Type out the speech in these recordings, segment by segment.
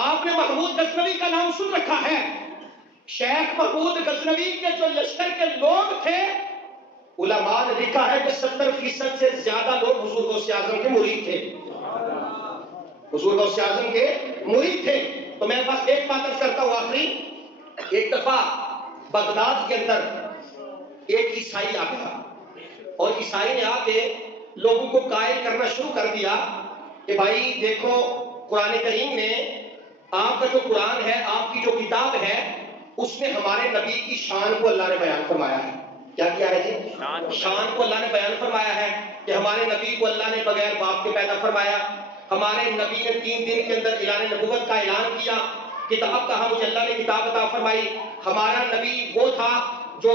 آپ نے محمود غزنوی کا نام سن رکھا ہے. شیخ محمود غزنوی کے جو لشکر کے لوگ تھے، علماء نے لکھا ہے کہ 70% سے زیادہ لوگ حضور غوث اعظم کے مرید تھے. حضور غوث اعظم کے مرید تھے. تو میں بس ایک بات عرض کرتا ہوں آخری. ایک دفعہ بغداد کے اندر ایک عیسائی آ گیا، اور عیسائی نے آ کے لوگوں کو قائل کرنا شروع کر دیا کہ بھائی دیکھو، قرآن کریم میں آپ کا جو قرآن ہے، آپ کی جو کتاب ہے، اس میں ہمارے نبی کی شان کو اللہ نے بیان فرمایا ہے. کیا کیا ہے جی؟ شان کو اللہ نے بیان فرمایا ہے کہ ہمارے نبی کو اللہ نے بغیر باپ کے پیدا فرمایا. ہمارے نبی نے 3 دن کے اندر اعلان نبوت کا اعلان کیا. کتاب کہا مجھے اللہ نے کتاب عطا فرمائی. ہمارا نبی وہ تھا جو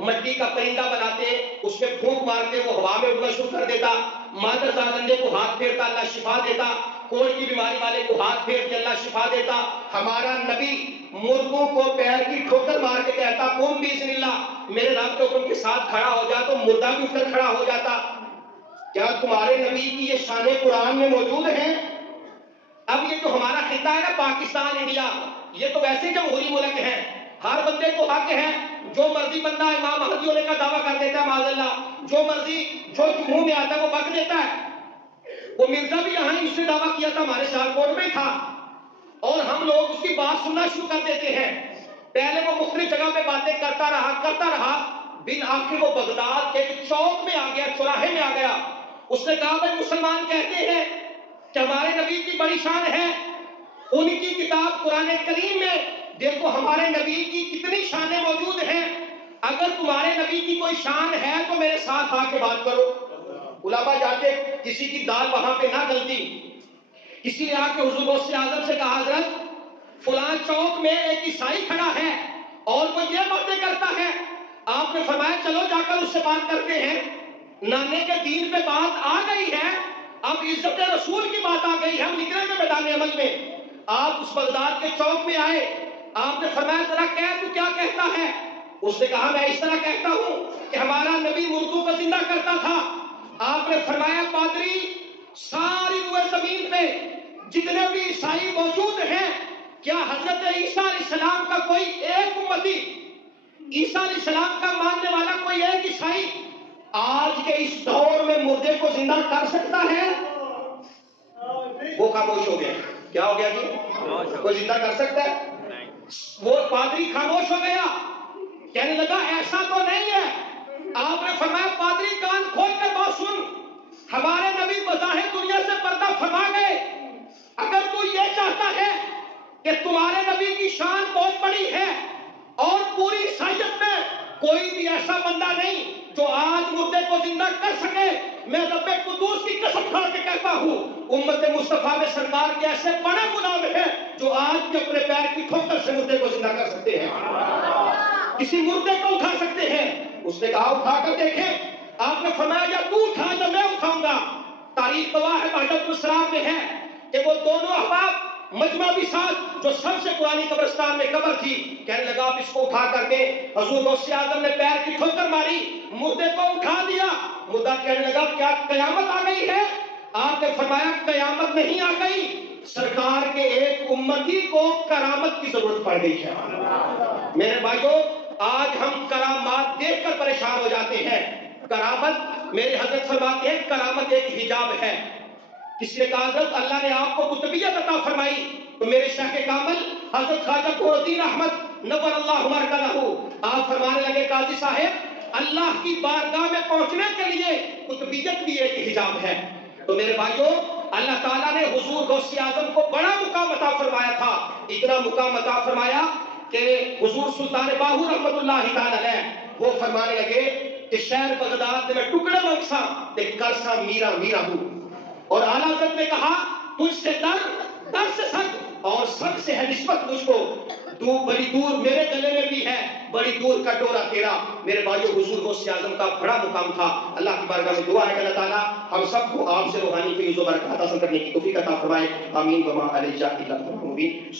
مٹی کا پرندہ بناتے، اس میں پھونک مارتے، وہ ہوا میں اڑنا شروع کر دیتا. مادر زادندے کو ہاتھ پھیرتا، اللہ شفا دیتا. کوڑ کی بیماری والے کو ہاتھ پھیر کے اللہ شفا دیتا. ہمارا نبی مردوں کو پیر کی ٹھوکر مار کے کہتا قم باذن اللہ، میرے رب کے حکم کے ساتھ کھڑا ہو جا، تو مردہ بھی اٹھ کر کھڑا ہو جاتا. کیا تمہارے نبی کی یہ شان قرآن میں موجود ہیں؟ اب یہ جو ہمارا خطہ ہے نا، پاکستان انڈیا، یہ تو ویسے جمہوری ملک ہے. ہر بندے کو حق ہے، جو مرضی بندہ امام مہدی ہونے کا دعویٰ کر دیتا ہے، معاذ اللہ، جو مرضی جو منہ میں آتا ہے وہ بک دیتا ہے. وہ مرزا بھی یہاں اس نے دعویٰ کیا تھا، ہمارے سیالکوٹ میں تھا، اور ہم لوگ اس کی بات سننا شروع کر دیتے ہیں. پہلے وہ مختلف جگہ پہ باتیں کرتا رہا، بالآخر وہ بغداد کے چوک میں آ گیا، چوراہے میں آ گیا. اس نے کہا بھائی مسلمان کہتے ہیں کہ ہمارے نبی کی بڑی شان ہے، ان کی کتاب قرآن کریم میں دیکھو ہمارے نبی کی کتنی شانیں موجود ہیں. اگر تمہارے نبی کی کوئی شان ہے تو میرے ساتھ آ کے بات کرو. علماء جاتے کسی کی دال وہاں پہ نہ گلتی، اسی لیے آ کے حضور غوث اعظم سے کہا حضرت فلاں چوک میں ایک عیسائی کھڑا ہے اور وہ یہ باتیں کرتا ہے. آپ نے فرمایا چلو جا کر اس سے بات کرتے ہیں. نانے کے دین پہ بات آ گئی ہے، اب عزت رسول کی بات آ گئی ہے، ہم نکلے گے میدان عمل میں. آپ اس بغداد کے چوک میں آئے، آپ نے فرمایا ذرا کہہ تو کیا کہتا ہے؟ اس نے کہا میں اس طرح کہتا ہوں کہ ہمارا نبی مردوں کو زندہ کرتا تھا. آپ نے فرمایا پادری، ساری روئے زمین پہ جتنے بھی عیسائی موجود ہیں، کیا حضرت عیسیٰ علیہ السلام کا کوئی ایک امتی، عیسیٰ علیہ السلام کا ماننے والا کوئی ایک عیسائی آج کے اس دور میں مردے کو زندہ کر سکتا ہے؟ وہ خاموش ہو گیا. کیا ہو گیا جی؟ کوئی زندہ کر سکتا ہے؟ وہ پادری خاموش ہو گیا، کہنے لگا ایسا تو نہیں ہے. آپ نے فرمایا پادری کان کھول کر بات سن، ہمارے نبی بظاہر دنیا سے پردہ فرما گئے. اگر تو یہ چاہتا ہے کہ تمہارے نبی کی شان بہت بڑی ہے اور پوری عیسائیت میں کوئی بھی ایسا بندہ نہیں جو آج مردے کو زندہ کر سکے، میں رب قدوس کی قسم کھا کے کہتا ہوں امت مصطفیٰ میں سرکار کے ایسے بڑے غلام ہیں جو آج بھی اپنے پیر کی ٹھوکر سے مردے کو زندہ کر سکتے ہیں، کسی مردے کو اٹھا سکتے ہیں. اس نے کہا اٹھا کر دیکھیں. آپ نے فرمایا یا تو اٹھا یا میں اٹھاؤں گا. تاریخ گواہ ہے، بہجت الاسرار میں ہے کہ وہ دونوں احباب مجمع بھی ساتھ جو سب سے پرانی قبرستان میں قبر تھی، کہنے لگا آپ اس کو اٹھا کر کے. حضور غوث اعظم نے پیر کی ٹھوکر ماری، مردے کو اٹھا دیا. مردہ کہنے لگا کیا قیامت آ گئی ہے؟ آپ نے فرمایا قیامت نہیں آ گئی، سرکار کے ایک امتی کو کرامت کی ضرورت پڑ گئی ہے. میرے بھائیوں، آج ہم کرامات دیکھ کر پریشان ہو جاتے ہیں. کرامت، میرے حضرت فرماتے ہیں کرامت ایک حجاب ہے. کسی نے کہا حضرت اللہ نے آپ کو قطبیت عطا فرمائی، تو میرے شیخ کامل حضرت خواجہ فخر الدین احمد نور اللہ مرکزہ، آپ فرمانے لگے قاضی صاحب اللہ کی بارگاہ میں پہنچنے کے لیے قطبیت بھی ایک حجاب ہے. تو میرے بھائیوں، اللہ تعالیٰ نے حضور غوث اعظم کو بڑا مقام عطا فرمایا تھا. اتنا مقام عطا فرمایا کہ حضور سلطان باہو رحمت اللہ تعالی علیہ وہ فرمانے لگے کہ شہر بغداد میں ٹکڑے منگسا تے کرسا میرا میرا ہوں. اور اعلیٰ حضرت نے کہا تجھ سے در سے سگ اور سگ سے ہے نسبت مجھ کو، بڑی دور میرے گلے میں بھی ہے، بڑی دور کا ڈورا تیرا. میرے بھائیو، حضور غوث اعظم کا بڑا مقام تھا. اللہ کی بارگاہ میں دعا ہے کہ اللہ تعالیٰ ہم سب کو آپ سے روحانی فیض و برکات حاصل کرنے کی توفیق عطا فرمائے. آمین. وما علینا الا البلاغ المبین.